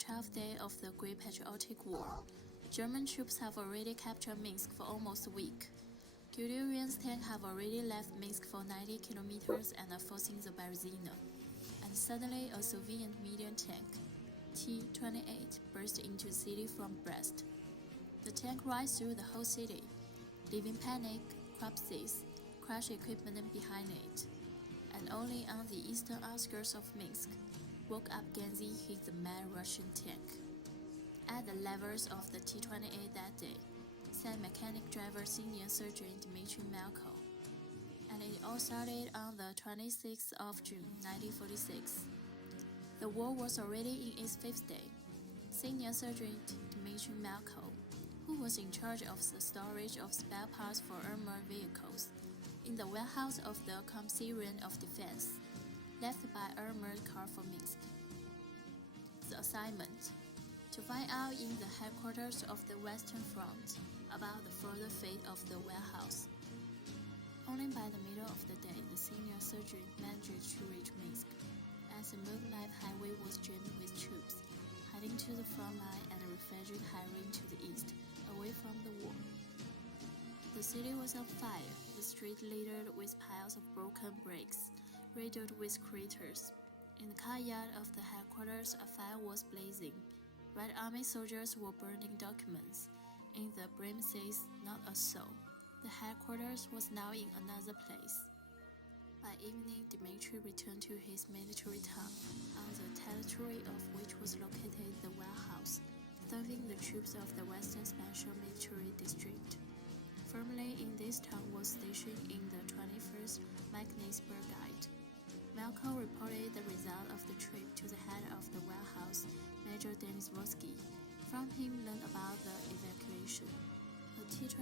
12th day of the Great Patriotic War. German troops have already captured Minsk for almost a week. Guderian's tanks have already left Minsk for 90 kilometers and are forcing the Berezina. And suddenly a Soviet medium tank, T-28, burst into the city from Brest. The tank rides through the whole city, leaving panic, corpses, crashed equipment behind it. And only on the eastern outskirts of Minsk, woke-up Genzi hit the mad Russian tank. At the levers of the T-28 that day, sat mechanic driver senior sergeant Dmitry Melko. And it all started on the 26th of June 1946. The war was already in its 5th day. Senior Sergeant Dmitry Melko, who was in charge of the storage of spare parts for armored vehicles in the warehouse of the Commissariat of Defense, left by armored car for Minsk. The assignment: to find out in the headquarters of the Western Front about the further fate of the warehouse. Only by the middle of the day, the senior sergeant managed to reach Minsk, as the moonlight highway was jammed with troops, heading to the front line and the refugee highway to the east, away from the war. The city was on fire, the street littered with piles of broken bricks, riddled with craters. In the courtyard of the headquarters, a fire was blazing. Red Army soldiers were burning documents. In the premises, not a soul. The headquarters was now in another place. By evening, Dmitry returned to his military town, on the territory of which was located the warehouse, serving the troops of the Western Special Military District. Formerly in this town was stationed in the 21st Magdeburg Brigade. Melko reported the result of the trip to the head of the warehouse, Major Denisovsky. From him learned about the evacuation. A T-28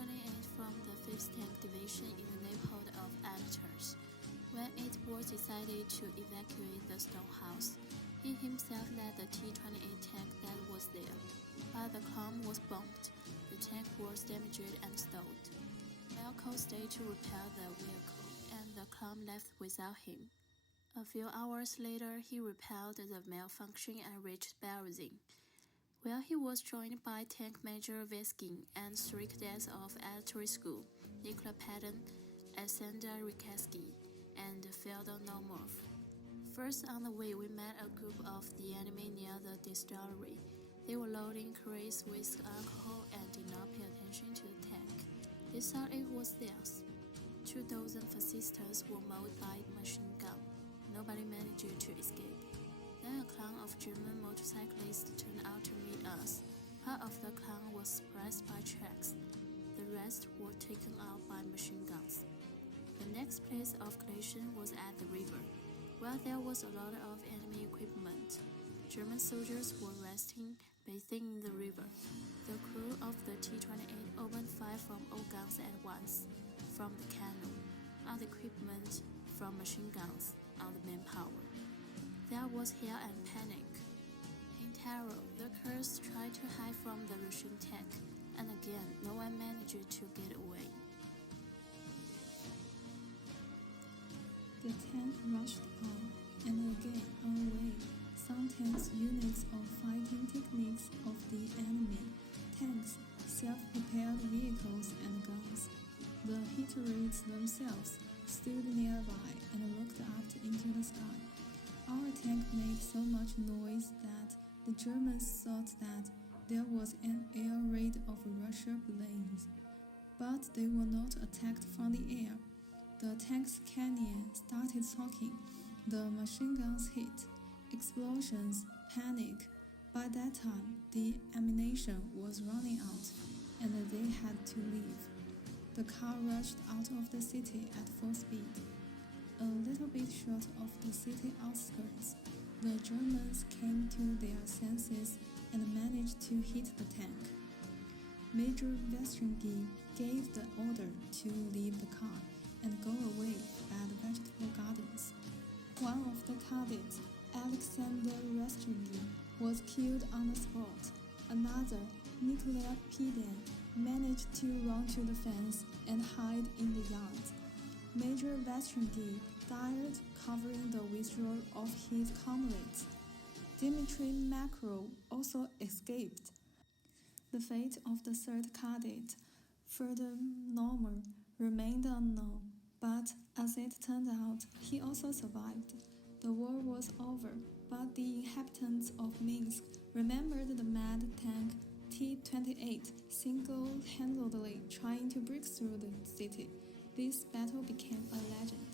from the 5th Tank Division in the neighborhood of Anatars. When it was decided to evacuate the storehouse, he himself led the T-28 tank that was there. But the column was bombed. The tank was damaged and stalled. Melko stayed to repair the vehicle, and the column left without him. A few hours later, he repaired the malfunction and reached Berezin, where he was joined by Tank Major Veskin and 3 cadets of artillery school, Nikola Patton, Alexander Rikatsky, and Fyodor Naumov. First on the way, we met a group of the enemy near the distillery. They were loading crates with alcohol and did not pay attention to the tank. They thought it was theirs. 2 dozen fascistas were mauled by machine gun. Nobody managed to escape. Then a cloud of German motorcyclists turned out to meet us. Part of the cloud was suppressed by trucks. The rest were taken out by machine guns. The next place of collision was at the river, where there was a lot of enemy equipment. German soldiers were resting, bathing in the river. The crew of the T-28 opened fire from all guns at once, from the cannon, on the equipment, from machine guns, on the manpower. There was hell and panic. In terror, the Kurds tried to hide from the Russian tank, and again, no one managed to get away. The tank rushed on, and again on the way. Some tanks units of fighting techniques of the enemy, tanks, self-propelled vehicles, and guns. The Hitterites themselves stood nearby and looked up into the sky. Our tank made so much noise that the Germans thought that there was an air raid of Russian planes. But they were not attacked from the air. The tank's cannon started talking. The machine guns hit. Explosions, panic. By that time, the ammunition was running out, and they had to leave. The car rushed out of the city at full speed. A little bit short of the city outskirts, the Germans came to their senses and managed to hit the tank. Major Vestringy gave the order to leave the car and go away by the vegetable gardens. One of the cadets, Alexander Vestringy, was killed on the spot. Another, Nikolai Pedin, managed to run to the fence and hide in the yard. Major Vestringy died covering the withdrawal of his comrades. Dmitry Makarov also escaped. The fate of the third cadet, furthermore, remained unknown, but as it turned out, he also survived. The war was over, but the inhabitants of Minsk remembered the mad tank T-28 single-handedly trying to break through the city. This battle became a legend.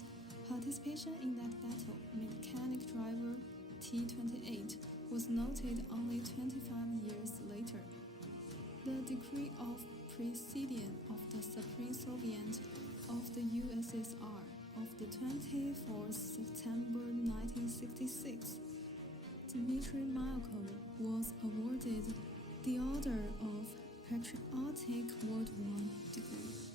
Participation in that battle, mechanic driver T-28 was noted only 25 years later. The decree of Presidium of the Supreme Soviet of the USSR of the 24th September 1966, Dmitry Malkov was awarded the Order of Patriotic World I degree.